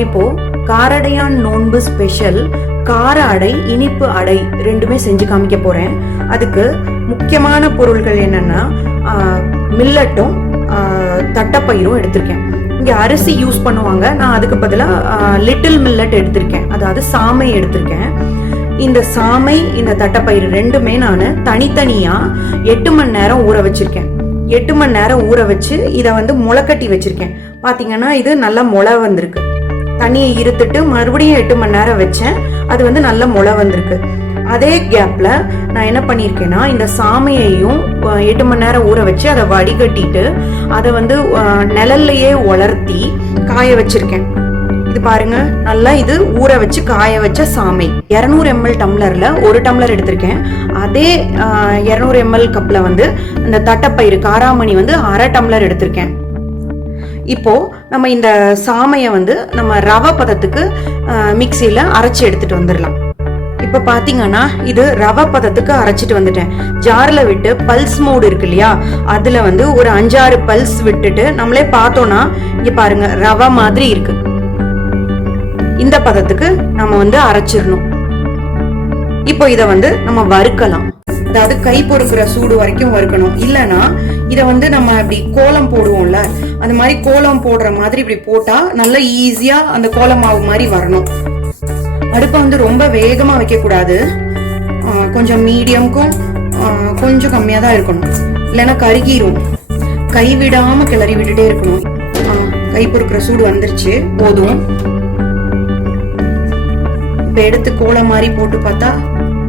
நான் இப்போ காரடையான் நோன்பு ஸ்பெஷல் கார அடை இனிப்பு அடை ரெண்டுமே செஞ்சு காமிக்க போறேன். அதுக்கு முக்கியமான பொருள்கள் என்னன்னா மில்லட்டும் தட்டப்பயிரும் எடுத்திருக்கேன். இங்க அரிசி யூஸ் பண்ணுவாங்க, நான் அதுக்கு பதிலாக லிட்டில் மில்லட் எடுத்திருக்கேன், அதாவது சாமை எடுத்திருக்கேன். இந்த சாமை இந்த தட்டப்பயிறு ரெண்டுமே நான் தனித்தனியா 8 மணி நேரம் ஊற வச்சிருக்கேன். 8 மணி நேரம் ஊற வச்சு இதை வந்து முளைக்கட்டி வச்சிருக்கேன். பாத்தீங்கன்னா இது நல்லா முளை வந்திருக்கு. தண்ணியை இருத்துட்டு மறுபடியும் 8 மணி நேரம் வச்சேன், அது வந்து நல்ல முளை வந்திருக்கு. அதே கேப்ல நான் என்ன பண்ணிருக்கேன்னா இந்த சாமையையும் 8 மணி நேரம் ஊற வச்சு அதை வடிகட்டிட்டு அதை வந்து நிழல்லையே உலர்த்தி காய வச்சிருக்கேன். இது பாருங்க, நல்லா இது ஊற வச்சு காய வச்ச சாமை. 200 ml டம்ளர்ல 1 டம்ளர் எடுத்திருக்கேன். அதே 200 ml கப்ல வந்து இந்த தட்டப்பயிறு காராமணி வந்து 1/2 டம்ளர் எடுத்திருக்கேன். இப்போ நம்ம இந்த சாமைய வந்து நம்ம ரவை பதத்துக்கு மிக்சியில அரைச்சி எடுத்துட்டு வந்துடலாம். இப்ப பாத்தீங்கன்னா இது ரவை பதத்துக்கு அரைச்சிட்டு வந்துட்டேன். ஜார்ல விட்டு பல்ஸ் மோடு இருக்கு இல்லையா, அதுல வந்து ஒரு 5-6 பல்ஸ் விட்டுட்டு நம்மளே பார்த்தோம்னா இங்க பாருங்க ரவை மாதிரி இருக்கு. இந்த பதத்துக்கு நம்ம வந்து அரைச்சிடணும். இப்போ இத வந்து நம்ம வறுக்கலாம், அதாவது கை பொறுக்கிற சூடு வரைக்கும் வறுக்கணும். இல்லைன்னா இத வந்து நம்ம இப்படி கோலம் போடுவோம்ல, அந்த மாதிரி கோலம் போடுற மாதிரி இப்படி போட்டா நல்லா ஈஸியா அந்த கோலம் மாவு மாதிரி வரணும். அடுப்பை வந்து ரொம்ப வேகமா வைக்க கூடாது, கொஞ்சம் மீடியம்க்கும் கொஞ்சம் கம்மியா தான் இருக்கணும், இல்லைன்னா கருகிரும். கை விடாம கிளறி விட்டுட்டே இருக்கணும். கை பொறுக்கிற சூடு வந்துருச்சு, போதும். இப்ப எடுத்து கோலம் மாதிரி போட்டு பார்த்தா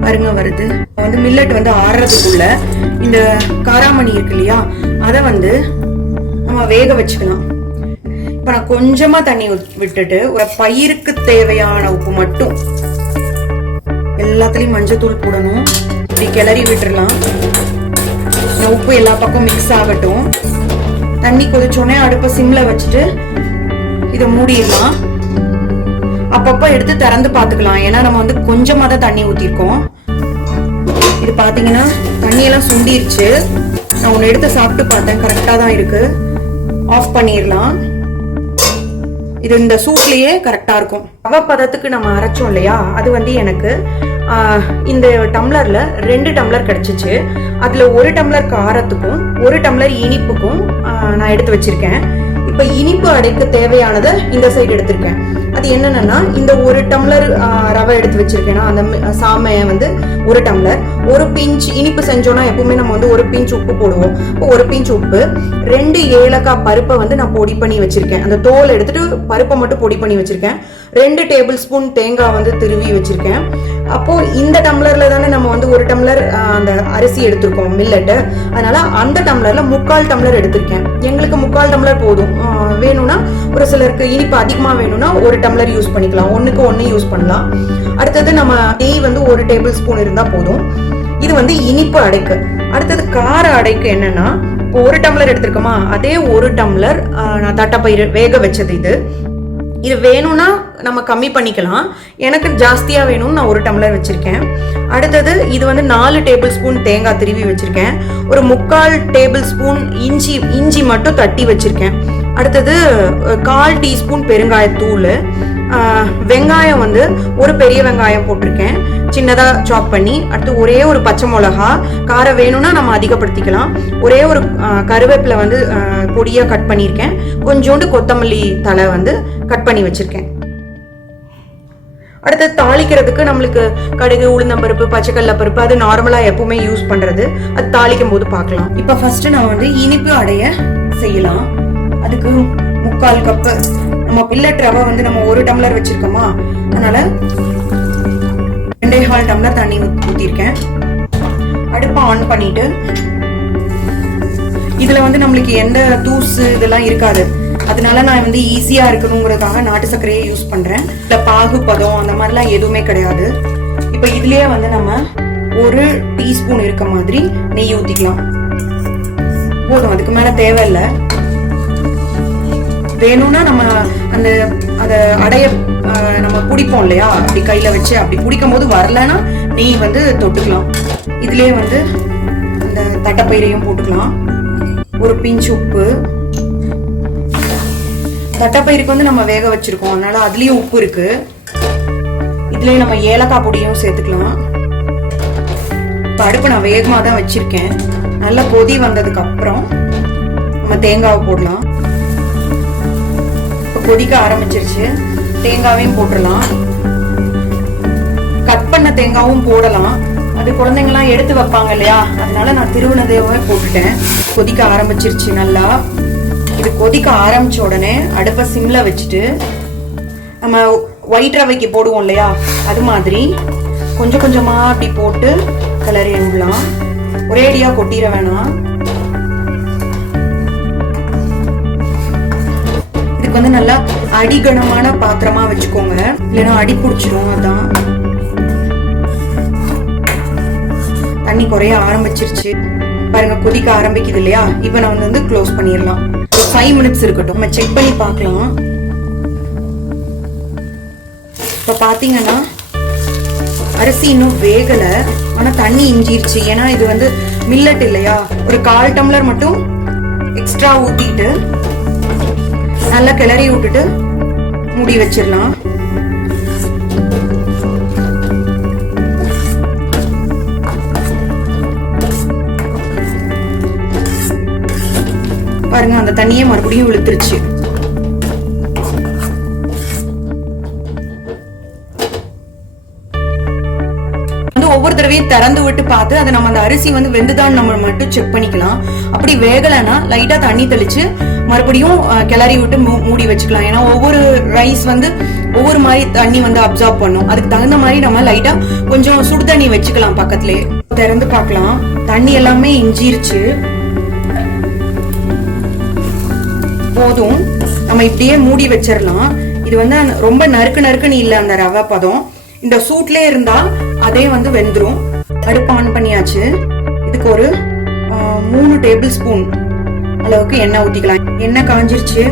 பாருங்க வருது. வந்து மில்லட் வந்து ஆறுறதுக்குள்ள இந்த காராமணி இருக்கு இல்லையா, அதை வந்து நம்ம வேக வச்சுக்கலாம். இப்ப நான் கொஞ்சமா தண்ணி விட்டுட்டு ஒரு பயிருக்கு தேவையான உப்பு மட்டும், எல்லாத்துலயும் மஞ்சத்தூள் போடணும், இப்படி கிளறி விட்டுறலாம். உப்பு எல்லா பக்கம் மிக்ஸ் ஆகட்டும். தண்ணி கொதிச்சோடனே அடுப்பை சிம்ல வச்சுட்டு இதை மூடிடலாம். அப்பப்ப எடுத்து திறந்து பாத்துக்கலாம், ஏன்னா நம்ம வந்து கொஞ்சமா தான் தண்ணி ஊத்திருக்கோம். இது பாத்தீங்கன்னா தண்ணி எல்லாம் சுண்டிருச்சு. நான் ஒன்னு எடுத்து சாப்பிட்டு பார்த்தேன், கரெக்டா தான் இருக்கு. ஆஃப் பண்ணிடலாம். இது இந்த சூட்லயே கரெக்டா இருக்கும். ரவை பதத்துக்கு நம்ம அரைச்சோம் இல்லையா, அது வந்து எனக்கு இந்த டம்ளர்ல 2 டம்ளர் கிடைச்சிச்சு. அதுல 1 டம்ளர் காரத்துக்கும் 1 டம்ளர் இனிப்புக்கும் நான் எடுத்து வச்சிருக்கேன். இப்ப இனிப்பு அடைக்க தேவையானதை இந்த சைடு எடுத்திருக்கேன். அது என்னன்னா இந்த 1 டம்ளர் ரவை எடுத்து வச்சிருக்கேன்னா அந்த சாமையை வந்து 1 டம்ளர், 1 பிஞ்ச் இனிப்பு செஞ்சோம்னா எப்பவுமே நம்ம வந்து 1 பிஞ்ச் உப்பு போடுவோம். இப்போ 1 பிஞ்ச் உப்பு, 2 ஏலக்காய் பருப்பை வந்து நான் பொடி பண்ணி வச்சிருக்கேன். அந்த தோல் எடுத்துட்டு பருப்பை மட்டும் பொடி பண்ணி வச்சிருக்கேன். 2 டேபிள் ஸ்பூன் தேங்காய் வந்து திருவி வச்சிருக்கேன். அப்போ இந்த டம்ளர்ல தானே நம்ம வந்து 1 டம்ளர் அந்த அரிசி எடுத்திருக்கோம் மில்லட், அதனால அந்த டம்ளர்ல 3/4 டம்ளர் எடுத்திருக்கேன். எங்களுக்கு 3/4 டம்ளர் போதும். வேணும்னா ஒரு சிலருக்கு இனிப்பு அதிகமா வேணும்னா 1 டம்ளர் யூஸ் பண்ணிக்கலாம், 1க்கு 1 யூஸ் பண்ணலாம். அடுத்தது நம்ம நெய் வந்து 1 டேபிள் ஸ்பூன் இருந்தா போதும். இது வந்து இனிப்பு அடைக்கு. அடுத்தது கார அடைக்கு என்னன்னா, 1 டம்ளர் எடுத்திருக்கோமா, அதே 1 டம்ளர் நான் தட்டப்பயிறு வேக வச்சது. இது வேணும்னா நம்ம கம்மி பண்ணிக்கலாம், எனக்கு ஜாஸ்தியா வேணும்னு நான் 1 டம்ளர் வச்சிருக்கேன். அடுத்தது இது வந்து 4 டேபிள் ஸ்பூன் தேங்காய் திருவி வச்சிருக்கேன். ஒரு 3/4 டேபிள் ஸ்பூன் இஞ்சி மட்டும் தட்டி வச்சிருக்கேன். அடுத்தது 1/4 டீஸ்பூன் பெருங்காயத்தூள். வெங்காயம் வந்து ஒரு பெரிய வெங்காயம் போட்டிருக்கேன், சின்னதா சாப் பண்ணி. அடுத்து ஒரே ஒரு பச்சை மிளகா, காரம் வேணும்னா நம்ம அதிகப்படுத்திக்கலாம். ஒரே ஒரு கருவேப்பிலை வந்து பொடியா கட் பண்ணியிருக்கேன். கொஞ்சோண்டு கொத்தமல்லி தலை வந்து கட் பண்ணி வச்சிருக்கேன். அடுத்து தாளிக்கிறதுக்கு நம்மளுக்கு கடுகு, உளுந்தம்பருப்பு, பச்சைக்கடலை பருப்பு, அது நார்மலா எப்பவுமே யூஸ் பண்றது, அது தாளிக்கும் போது பார்க்கலாம். இப்ப ஃபர்ஸ்ட் நான் வந்து இனிப்பு அடைய செய்யலாம். அதுக்கு 3/4 கப்பு நம்ம மில்லட் ரவை வந்து நம்ம 1 டம்ளர் வச்சிருக்கோமா, அதனால 2.5 டம்ளர் தண்ணி ஊத்திருக்கேன். அடுப்பை ஆன் பண்ணிட்டு இதுல வந்து நம்மளுக்கு எந்த தூசு இதெல்லாம் இருக்காது, அதனால நான் வந்து ஈஸியா இருக்கணுங்கிறதுக்காக நாட்டு சர்க்கரையை யூஸ் பண்றேன். இந்த பாகு பதம் அந்த மாதிரிலாம் எதுவுமே கிடையாது. இப்ப இதுலயே வந்து நம்ம 1 டீஸ்பூன் இருக்க மாதிரி நெய் ஊத்திக்கலாம். போதும், அதுக்கு மேல தேவையில்லை. வேணும்னா நம்ம அந்த அத அடைய நம்ம பிடிப்போம் இல்லையா, அப்படி கையில வச்சு அப்படி பிடிக்கும் போது வரலன்னா நெய் வந்து தொட்டுக்கலாம். இதுலயே வந்து அந்த தட்டப்பயிரையும் போட்டுக்கலாம். 1 பிஞ்ச் உப்பு, தட்டைப்பயிருக்கு வந்து நம்ம வேக வச்சிருக்கோம், அதனால அதுலயும் உப்பு இருக்கு. இதுலயே நம்ம ஏலக்காய் பொடியும் சேர்த்துக்கலாம். இப்ப அடுப்பு நான் வேகமா தான் வச்சிருக்கேன். நல்லா கொதி வந்ததுக்கு அப்புறம் நம்ம தேங்காவை போடலாம். இப்ப கொதிக்க ஆரம்பிச்சிருச்சு, தேங்காவையும் போட்டுடலாம். கட் பண்ண தேங்காவும் போடலாம், அது குழந்தைங்கலாம் எடுத்து வைப்பாங்க இல்லையா, அதனால நான் திருவுணதையாவே போட்டுட்டேன். கொதிக்க ஆரம்பிச்சிருச்சு நல்லா. இது கொதிக்க ஆரம்பிச்ச உடனே அடுப்பை சிம்ல வச்சுட்டு நம்ம ஒயிட் ரவைக்கு போடுவோம் இல்லையா, அது மாதிரி கொஞ்சம் கொஞ்சமா அப்படி போட்டு கிளறி விடலாம். ஒரேடியா கொட்டிட வேணாம். இதுக்கு வந்து நல்லா அடிகனமான பாத்திரமா வச்சுக்கோங்க, இல்லைன்னா அடி பிடிச்சிரும். அதான் தண்ணி குறைய ஆரம்பிச்சிருச்சு பாருங்க, கொதிக்க ஆரம்பிக்குது இல்லையா. இப்ப நம்ம வந்து க்ளோஸ் பண்ணிடலாம். 5 மினிட்ஸ் இருக்கட்டும், நம்ம செக் பண்ணி பார்க்கலாம். இப்ப பாத்தீங்கன்னா அரிசி இன்னும் வேகல, ஆனா தண்ணி இஞ்சிருச்சு. ஏன்னா இது வந்து மில்லட் இல்லையா. ஒரு 1/4 டம்ளர் மட்டும் எக்ஸ்ட்ரா ஊத்திட்டு நல்லா கிளறி விட்டுட்டு மூடி வச்சிடலாம். பாருங்க, அந்த தண்ணியே மறுபடியும் இழுத்துருச்சு. ஒவ்வொரு தடவையும் திறந்து விட்டு பார்த்து அதை நம்ம அந்த அரிசி வந்து வெந்துதான் நம்ம மட்டும் செக் பண்ணிக்கலாம். அப்படி வேகலைன்னா லைட்டா தண்ணி தெளிச்சு மறுபடியும் கிளறி விட்டு மூடி வச்சுக்கலாம். ஏன்னா ஒவ்வொரு ரைஸ் வந்து ஒவ்வொரு மாதிரி தண்ணி வந்து அப்சார்ப் பண்ணும். அதுக்கு தகுந்த மாதிரி நம்ம லைட்டா கொஞ்சம் சுடு தண்ணி வச்சுக்கலாம் பக்கத்துலயே. திறந்து பார்க்கலாம், தண்ணி எல்லாமே இஞ்சிருச்சு. போதும், நம்ம இப்படியே மூடி வச்சிடலாம். இது வந்து ரொம்ப நறுக்குன்னு இல்ல அந்த ரவை பதம். இந்த சூட்லயே இருந்தா அதே வந்து வெந்துரும். அடுப்பு ஆன் பண்ணியாச்சு. இதுக்கு ஒரு 3 டேபிள் ஸ்பூன் அளவுக்கு எண்ணெய் ஊத்திக்கலாம். எண்ணெய் காஞ்சிருச்சு.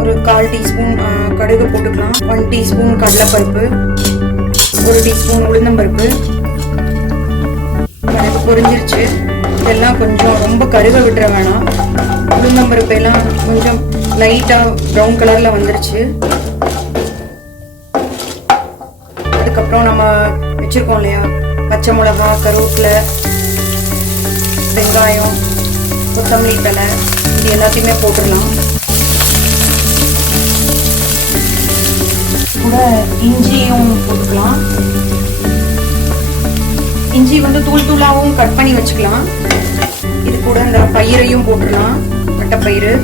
ஒரு 1/4 டீஸ்பூன் கடுகு போட்டுக்கலாம். 1 டீஸ்பூன் கடலைப்பருப்பு, 1 டீஸ்பூன் உளுந்தம்பருப்பு. கடுகு பொரிஞ்சிருச்சு. இதெல்லாம் கொஞ்சம் ரொம்ப கருக விட்டுற வேணாம். உளுந்தம்பருப்பு எல்லாம் கொஞ்சம் லைட்டா ப்ரௌன் கலர்ல வந்துருச்சு. அதுக்கப்புறம் நம்ம வச்சிருக்கோம் இல்லையா பச்சை மிளகா, கருவேப்பிலை, வெங்காயம், கொத்தமல்லி தழை, இது எல்லாத்தையுமே போட்டுடலாம். கூட இஞ்சியும் போட்டுக்கலாம். இஞ்சி வந்து தூள் தூளாவும் கட் பண்ணி வச்சுக்கலாம். இது கூட இந்த பயிரையும் போட்டுடலாம், பட்டைப்பயிறு.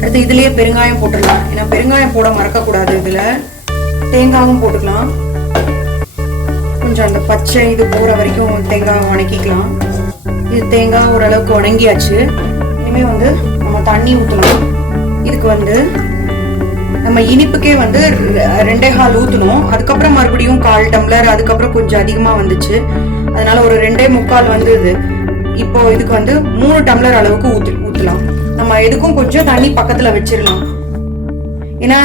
அடுத்து இதுலயே பெருங்காயம் போட்டுடலாம், ஏன்னா பெருங்காயம் போட மறக்க கூடாது. இதுல தேங்காயும் போட்டுக்கலாம். கொஞ்சம் அந்த பச்சை இது போற வரைக்கும் தேங்காய் வணக்கிக்கலாம். இது தேங்காய் ஓரளவுக்கு வணங்கியாச்சு. இனிமே வந்து நம்ம தண்ணி ஊற்றலாம். இதுக்கு வந்து நம்ம இனிப்புக்கே வந்து 2.25 ஊற்றணும். அதுக்கப்புறம் மறுபடியும் 1/4 டம்ளர், அதுக்கப்புறம் கொஞ்சம் அதிகமா வந்துச்சு, அதனால ஒரு 2.25 வந்து இது. இப்போ இதுக்கு வந்து 3 டம்ளர் அளவுக்கு ஊற்றலாம். நம்ம எதுக்கும் கொஞ்சம் தண்ணி பக்கத்துல வச்சிடலாம். ஏன்னா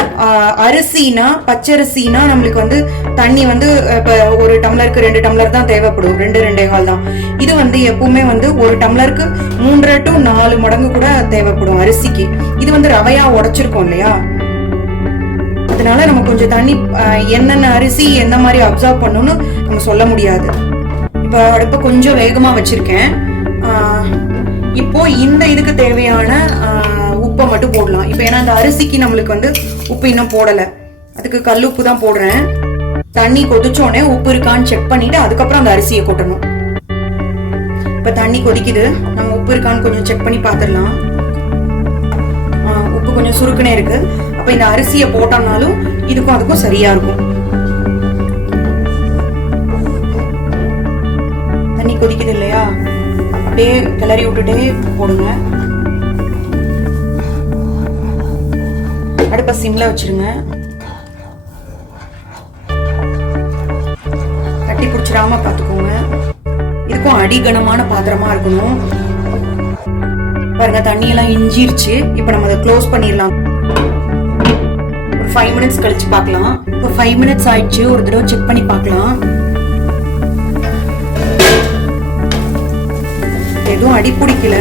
அரிசினா, பச்சரிசினா நம்மளுக்கு வந்து தண்ணி வந்து இப்ப 1 டம்ளருக்கு 2 டம்ளர் தான் தேவைப்படும், 2.25 தான். இது வந்து எப்பவுமே வந்து 1 டம்ளருக்கு 3 to 4 மடங்கு கூட தேவைப்படும் அரிசிக்கு. இது வந்து ரவையா உடைச்சிருக்கோம் இல்லையா, அதனால நம்ம கொஞ்சம் தண்ணி என்னென்ன அரிசி எந்த மாதிரி அப்சார்ப் பண்ணணும்னு நம்ம சொல்ல முடியாது. இப்ப அடுப்ப கொஞ்சம் வேகமா வச்சிருக்கேன். இப்போ இந்த இதுக்கு தேவையான உப்பை மட்டும் போடலாம். இப்ப ஏன்னா அந்த அரிசிக்கு நம்மளுக்கு வந்து உப்பு இன்னும் போடல, அதுக்கு கல் உப்பு தான் போடுறேன். தண்ணி கொதிச்சோடனே உப்பு இருக்கான்னு செக் பண்ணிட்டு அதுக்கப்புறம் அந்த அரிசியை கொட்டணும். இப்ப தண்ணி கொதிக்குது, நம்ம உப்பு இருக்கான்னு கொஞ்சம் செக் பண்ணி பாத்துடலாம். உப்பு கொஞ்சம் சுருக்குனே இருக்கு. அப்ப இந்த அரிசியை போட்டோம்னாலும் இதுக்கும் அதுக்கும் சரியா இருக்கும். தண்ணி கொதிக்குது இல்லையா, அப்படியே கிளறி விட்டுட்டே போடுங்க. அடுப்ப சிம்ல வச்சிருங்க. தட்டி பிடிச்சிடாம பாத்துக்கோங்க. இதுக்கும் அடிகனமான பாத்திரமா இருக்கணும். பாருங்க, தண்ணி எல்லாம் இஞ்சிருச்சு. இப்ப நம்ம அதை க்ளோஸ் பண்ணிடலாம். ஒரு 5 மினிட்ஸ் கழிச்சு பார்க்கலாம். இப்போ 5 மினிட்ஸ் ஆயிடுச்சு. ஒரு தடவை செக் பண்ணி பார்க்கலாம். எதுவும் அடி பிடிக்கல.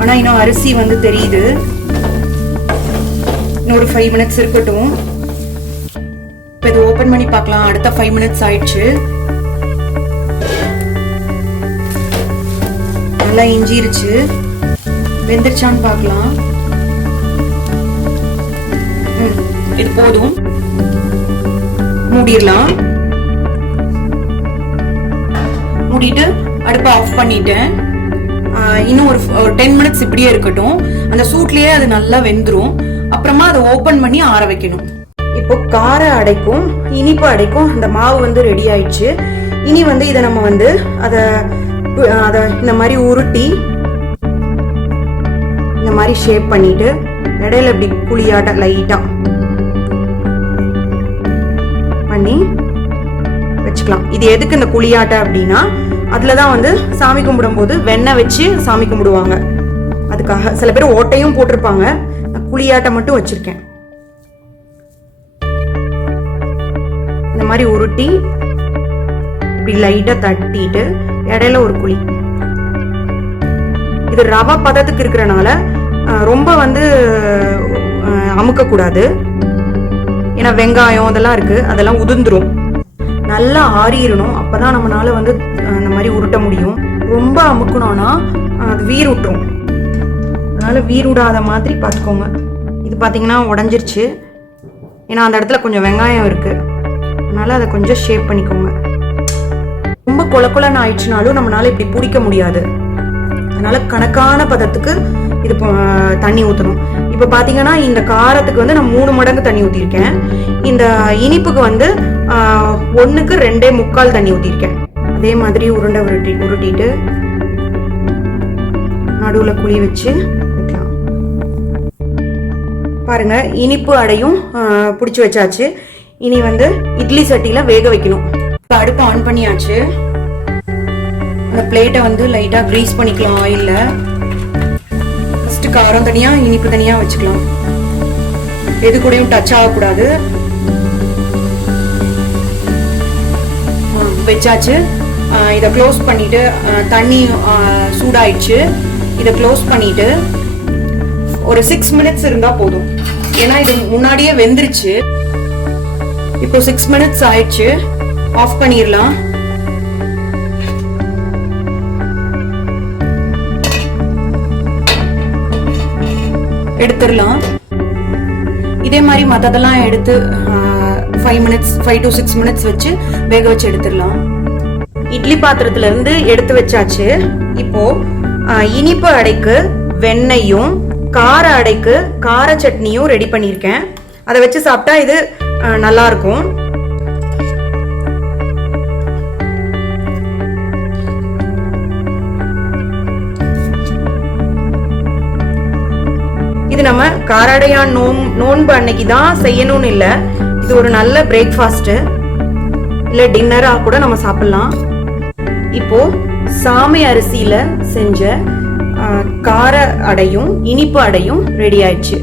ஆனா இன்னும் அரிசி வந்து தெரியுது. இன்னொரு 5 மினிட்ஸ் இருக்கட்டும். இப்போ இதை ஓபன் பண்ணி பார்க்கலாம். அடுத்த 5 மினிட்ஸ் ஆயிடுச்சு. நல்லா இஞ்சிருச்சு. வெந்துருச்சான்னு பார்க்கலாம். இது போதும். மூடிடலாம். மூடிட்டு அடுப்பை ஆஃப் பண்ணிட்டேன். இன்னும் ஒரு 10 மினிட்ஸ் இப்படியே இருக்கட்டும். அந்த சூட்லயே அது நல்லா வெந்துரும். அப்புறமா அதை ஓபன் பண்ணி ஆற வைக்கணும். இப்போ கார அடைக்கும் இனிப்பு அடைக்கும் அந்த மாவு வந்து ரெடி ஆயிடுச்சு. இனி வந்து இதை நம்ம வந்து அத இந்த மாதிரி உருட்டி இந்த மாதிரி ஷேப் பண்ணிட்டு இடையில இப்படி குழியாட்ட லைட்டா பண்ணி வச்சுக்கலாம். இது எதுக்கு இந்த குழியாட்ட அப்படின்னா, அதுலதான் வந்து சாமி கும்பிடும் போது வெண்ணெய் வச்சு சாமி கும்பிடுவாங்க. அதுக்காக சில பேர் ஓட்டையும் போட்டிருப்பாங்க. நான் குழியாட்ட மட்டும் வச்சிருக்கேன். இந்த மாதிரி உருட்டி இப்படி லைட்டா தட்டிட்டு இடையில ஒரு குழி. இது ரவை பதத்துக்கு இருக்கிறனால ரொம்ப வந்து அமுக்க கூடாது. ஏன்னா வெங்காயம் அதெல்லாம் இருக்கு, அதெல்லாம் உதிர்ந்துரும். நல்லா ஆறிடணும். அப்பதான் நம்மளால வந்து அந்த மாதிரி உருட்ட முடியும். ரொம்ப அமுக்கணும்னா அது வீர் விட்டுரும். அதனால வீர் விடாத மாதிரி பார்த்துக்கோங்க. இது பார்த்தீங்கன்னா உடஞ்சிருச்சு. ஏன்னா அந்த இடத்துல கொஞ்சம் வெங்காயம் இருக்கு. அதனால அதை கொஞ்சம் ஷேப் பண்ணிக்கோங்க. ரொம்ப கொலன்னு ஆயிடுச்சுனாலும் நம்மளால இப்படி பிடிக்க முடியாது. அதனால கணக்கான பதத்துக்கு இது தண்ணி ஊற்றணும். இப்போ பார்த்தீங்கன்னா இந்த காரத்துக்கு வந்து நான் 3 மடங்கு தண்ணி ஊற்றிருக்கேன். இந்த இனிப்புக்கு வந்து 1க்கு 2.25 தண்ணி ஊற்றிருக்கேன். அதே மாதிரி உருண்டை உருட்டிட்டு நடுவில் குழி வச்சு வைக்கலாம். பாருங்க, இனிப்பு அடையும் பிடிச்சி வச்சாச்சு. இனி வந்து இட்லி சட்டியில வேக வைக்கணும். அடுப்பு ஆன் பண்ணியாச்சு. அந்த பிளேட்டை வந்து லைட்டா கிரீஸ் பண்ணிக்கலாம் ஆயில்ல. ஃபர்ஸ்ட் காரம் தனியா இனிப்பு தனியா வச்சுக்கலாம். எது கூடயும் டச் ஆகக்கூடாது. வச்சாச்சு. இதை க்ளோஸ் பண்ணிட்டு தண்ணி சூடாயிடுச்சு. இதை க்ளோஸ் பண்ணிட்டு ஒரு 6 மினிட்ஸ் இருந்தா போதும். ஏன்னா இது முன்னாடியே வெந்துருச்சு. இப்போ 6 மினிட்ஸ் ஆயிடுச்சு. ஆஃப் பண்ணிடலாம். எடுத்துடலாம். இதே மாதிரி மற்றதெல்லாம் எடுத்து 5 to 6 மினிட்ஸ் வச்சு வேக வச்சு எடுத்துடலாம். இட்லி பாத்திரத்துல இருந்து எடுத்து வச்சாச்சு. இப்போ இனிப்பு அடைக்கு வெண்ணெயும் கார அடைக்கு கார சட்னியும் ரெடி பண்ணியிருக்கேன். அதை வச்சு சாப்பிட்டா இது நல்லா இருக்கும். இது நம்ம காரடையான் நோன்பு அன்னைக்கு தான் செய்யணும்னு இல்லை. இது ஒரு நல்ல பிரேக்ஃபாஸ்ட் இல்ல டின்னரா கூட நம்ம சாப்பிடலாம். இப்போ சாமை அரிசியில செஞ்ச கார அடையும் இனிப்பு அடையும் ரெடி ஆயிடுச்சு.